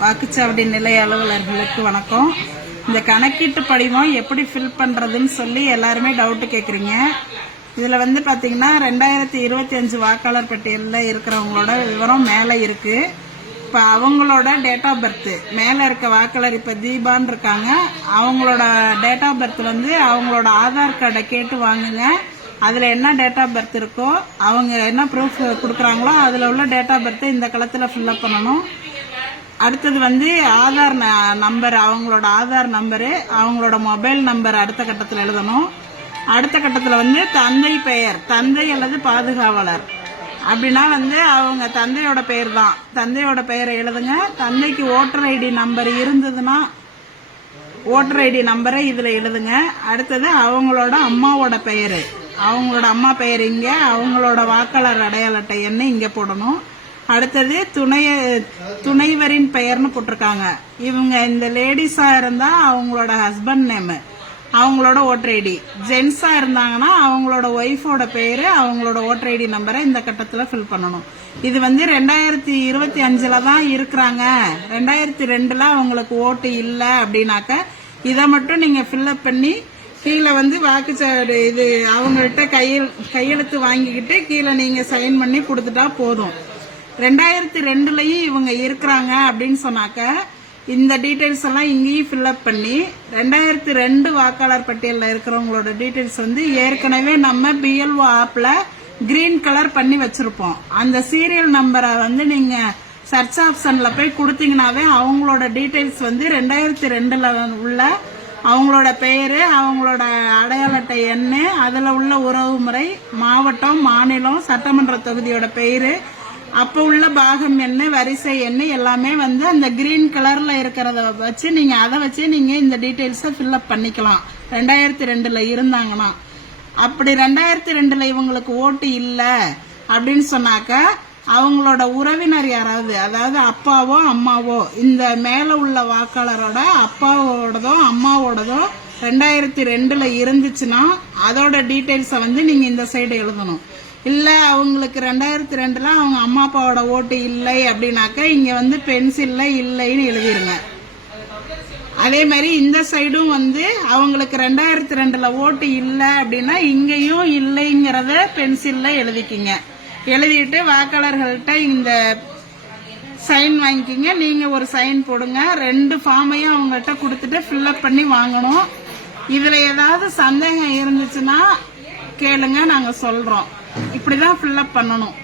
வாக்குச்சாவடி நிலைய அலுவலர்களுக்கு வணக்கம். இந்த கணக்கீட்டு படிவம் எப்படி ஃபில் பண்றதுன்னு சொல்லி எல்லாருமே டவுட் கேக்குறீங்க. இதுல பாத்தீங்கன்னா 2025 வாக்காளர் பட்டியலில் இருக்கிறவங்களோட விவரம் மேல இருக்கு. இப்ப அவங்களோட டேட் ஆஃப் பர்த் மேல இருக்க வாக்காளர் இப்ப தீபான்னு இருக்காங்க. அவங்களோட டேட் ஆஃப் பர்த் அவங்களோட ஆதார் கார்டை கேட்டு வாங்குங்க. அதுல என்ன டேட் ஆஃப் பர்த் இருக்கோ, அவங்க என்ன ப்ரூஃப் கொடுக்குறாங்களோ அதுல உள்ள டேட் ஆஃப் பர்த் இந்த களத்துல ஃபில்அப் பண்ணணும். அடுத்தது ஆதார் நம்பர், அவங்களோட ஆதார் நம்பரு, அவங்களோட மொபைல் நம்பர் அடுத்த கட்டத்தில் எழுதணும். அடுத்த கட்டத்தில் தந்தை பெயர், தந்தை அல்லது பாதுகாவலர் அப்படின்னா அவங்க தந்தையோட பெயர் தான், தந்தையோட பெயரை எழுதுங்க. தந்தைக்கு ஓட்டர் ஐடி நம்பர் இருந்ததுன்னா ஓட்டர் ஐடி நம்பரை இதுல எழுதுங்க. அடுத்தது அவங்களோட அம்மாவோட பெயரு, அவங்களோட அம்மா பெயர் இங்க, அவங்களோட வாக்காளர் அடையாள அட்டை எண்ணை இங்க போடணும். அடுத்தது துணைவரின் பெயர்னு போட்டிருக்காங்க. இவங்க இந்த லேடிஸா இருந்தா அவங்களோட ஹஸ்பண்ட் நேம், அவங்களோட ஓட்டர் ஐடி. ஜென்ஸா இருந்தாங்கன்னா அவங்களோட ஒய்ஃபோட பெயரு, அவங்களோட ஓட்டர் ஐடி நம்பரை இந்த கட்டத்துல ஃபில் பண்ணணும். இது 2025 தான் இருக்கிறாங்க. 2002 அவங்களுக்கு ஓட்டு இல்லை அப்படின்னாக்க இதை மட்டும் நீங்க ஃபில்அப் பண்ணி கீழே வாக்குச்சாவடி இது அவங்கள்ட்ட கையெழுத்து வாங்கிக்கிட்டு கீழே நீங்க சைன் பண்ணி கொடுத்துட்டா போதும். 2002 இவங்க இருக்கிறாங்க அப்படின்னு சொன்னாக்க இந்த டீடைல்ஸ் எல்லாம் இங்கேயும் ஃபில்அப் பண்ணி 2002 வாக்காளர் பட்டியலில் இருக்கிறவங்களோட டீடைல்ஸ் ஏற்கனவே நம்ம பிஎல்ஓ ஆப்ல கிரீன் கலர் பண்ணி வச்சிருப்போம். அந்த சீரியல் நம்பரை நீங்க சர்ச் ஆப்ஷன்ல போய் கொடுத்தீங்கன்னாவே அவங்களோட டீடைல்ஸ் 2002 உள்ள அவங்களோட பெயரு, அவங்களோட அடையாள அட்டை எண்ணு, அதுல உள்ள உறவு முறை, மாவட்டம், மாநிலம், சட்டமன்ற தொகுதியோட பெயரு, அப்ப உள்ள பாகம் எண்ணு, வரிசை எண்ணு எல்லாமே அந்த கிரீன் கலர்ல இருக்கிறத வச்சு நீங்க அதை வச்சு நீங்க இந்த டீடைல்ஸை ஃபில்அப் பண்ணிக்கலாம். 2002 இருந்தாங்கன்னா. அப்படி 2002 இவங்களுக்கு ஓட்டு இல்லை அப்படின்னு சொன்னாக்க அவங்களோட உறவினர் யாராவது, அதாவது அப்பாவோ அம்மாவோ, இந்த மேல உள்ள வாக்காளரோட அப்பாவோடதோ அம்மாவோடதோ 2002 இருந்துச்சுன்னா அதோட டீடைல்ஸை நீங்க இந்த சைடு எழுதணும். இல்ல அவங்களுக்கு 2002 அவங்க அம்மா அப்பாவோட ஓட்டு இல்லை அப்படின்னாக்க இங்க பென்சில்ல இல்லைன்னு எழுதிருங்க. அதே மாதிரி இந்த சைடும் அவங்களுக்கு 2002 ஓட்டு இல்லை அப்படின்னா இங்கேயும் இல்லைங்கிறத பென்சில்ல எழுதிக்கிங்க. எழுதிட்டு வாக்காளர்கள்ட்ட இந்த சைன் வாங்கிக்கிங்க. நீங்க ஒரு சைன் போடுங்க. 2 ஃபார்மையும் அவங்கள்ட்ட கொடுத்துட்டு ஃபில்அப் பண்ணி வாங்கணும். இதுல ஏதாவது சந்தேகம் இருந்துச்சுன்னா கேளுங்க, நாங்க சொல்றோம். இப்படிதான் ஃபில்அப் பண்ணணும்.